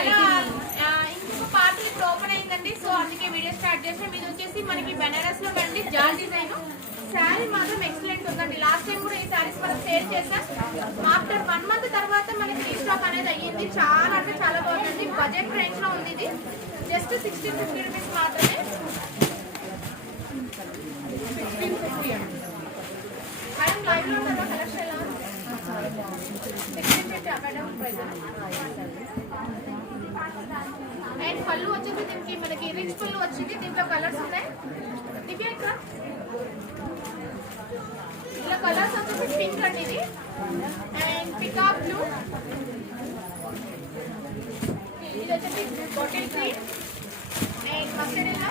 ఇంకొక పార్ట్ ఇప్పుడు ఓపెన్ అయిందండి. సో అందుకే వీడియో స్టార్ట్ చేసాం. ఇది వచ్చేసి మనకి బెనారస్ లో అండి జాల్ డిజైన్. శారీ మాత్రం ఎక్సలెంట్ ఉందండి. లాస్ట్ టైం కూడా ఈ శారీస్ మనం సేల్ చేసాం. ఆఫ్టర్ 1 మంత్ తర్వాత మనకి రీస్టాక్ అనేది అయ్యింది. చాలా అంటే చాలా బాగుందండి. బడ్జెట్ రేంజ్ లో ఉంది. ఇది జస్ట్ 1650 రూపీస్ మాత్రమే. 1650 మేడం. లైవ్ లో ఉన్న కలెక్షన్ ఎలా 1650 అబౌట్ ప్రైస్. అండ్ పళ్ళు వచ్చేసి దీనికి మనకి రిచ్ పళ్ళు వచ్చింది. దీంట్లో కలర్స్ ఉన్నాయి. దివ్య ఇక్కడ ఇలా కలర్స్ వచ్చేసి పింక్ అండి ఇది, అండ్ పికాక్ బ్లూ, ఇది వచ్చేసి bottle green and mustard yellow,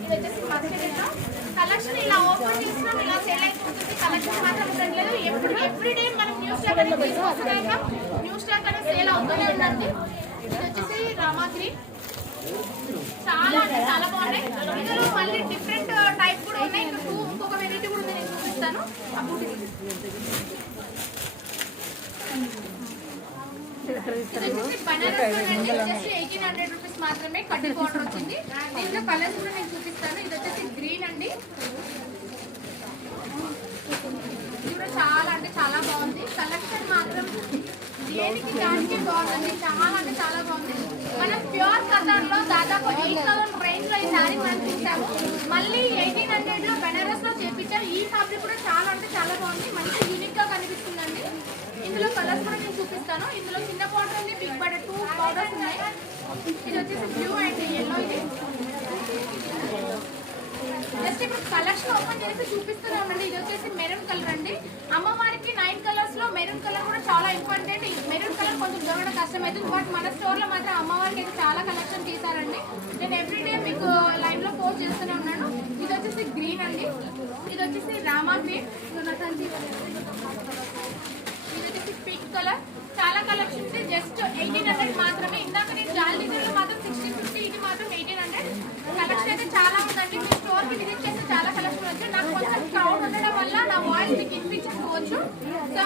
ఇది వచ్చేసి మస్టర్డ్ ఎల్లో. కలెక్షన్ ఇలా ఓపెన్ చేసినాం, ఇలా సేల్ అయిపోతుంది. కలెక్షన్ మాత్రం ఉండట్లేదు. ఎవ్రీడే మనం న్యూ స్టాక్ అనేది తీసుకొస్తున్నాక న్యూ స్టాక్ అనేది సేల్ అవుతూనే ఉందండి. ఇది వచ్చేసి రామా గ్రీన్, చాలా అంటే చాలా బాగున్నాయి. ఇందులో మళ్ళీ డిఫరెంట్ టైప్ కూడా ఉన్నాయి. ఇంకొక వెరైటీ కూడా నేను చూపిస్తాను. బనారస్ అండి, జస్ట్ 1800 రూపీస్ మాత్రమే. కట్టి బోర్డర్ వచ్చింది. దీంట్లో కలర్స్ కూడా నేను చూపిస్తాను. ఇది వచ్చేసి గ్రీన్ అండి. ఇది కూడా చాలా అంటే చాలా బాగుంది. కలెక్షన్ మాత్రం దేనికి దానికి బాగుందండి. చాలా అంటే చాలా బాగుంది. మనం ప్యూర్ కథన్ లో దాదాపు 8000 రేంజ్ లో ఈ శారీ మనం చూసాము. మళ్ళీ 1800 లో బెనారస్ లో చేపించారు. ఈ ఫ్యాబ్రిక్ కూడా చాలా అంటే చాలా బాగుంది. మంచి యూనిక్ గా కనిపిస్తుందండి. ఇందులో కలర్స్ కూడా నేను చూపిస్తాను. ఇందులో చిన్న పౌడర్ ఉంది, బిగ్ పౌడర్, 2 పౌడర్స్ ఉన్నాయి. ఇది వచ్చేసి బ్లూ అండ్ ఎల్లో. ఇది జస్ట్ ఇప్పుడు కలర్స్ ఓపెన్ చేసి చూపిస్తున్నామండి. ఇది వచ్చేసి మెరూన్ కలర్ అండి. అమ్మవారికి 9 కలర్స్ లో మెరూన్ కలర్ కూడా చాలా ఇంపార్టెంట్. మెరూన్ కలర్ కొంచెం దొరకడం కష్టమవుతుంది. బట్ మన స్టోర్ లో మాత్రం అమ్మవారికి అయితే చాలా కలెక్షన్ తీసారండి. నేను ఎవ్రీడే మీకు లైవ్ లో పోస్ట్ చేస్తూనే ఉన్నాను. ఇది వచ్చేసి గ్రీన్ అండి. ఇది వచ్చేసి రామా గ్రీన్. ఇది వచ్చేసి పింక్ కలర్. చాలా కలెక్షన్ జస్ట్ 1800 మాత్రమే. ఇందాక నేను జాల్ డిజైన్ లో మాత్రం 1650, ఇది మాత్రం 1800. కలెక్షన్ అయితే చాలా ఉందండి. మీ స్టోర్ కి విజిట్ చేస్తే చాలా కలెక్షన్ వచ్చు. నాకు కొంచెం క్రౌడ్ ఉండడం వల్ల నా వాయిస్ మీకు వినిపించకపోవచ్చు. సో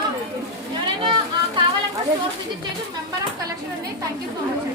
ఎవరైనా కావాలంటే స్టోర్ విజిట్ చేసి మెంబర్ ఆఫ్ కలెక్షన్ అండి. Thank you so much.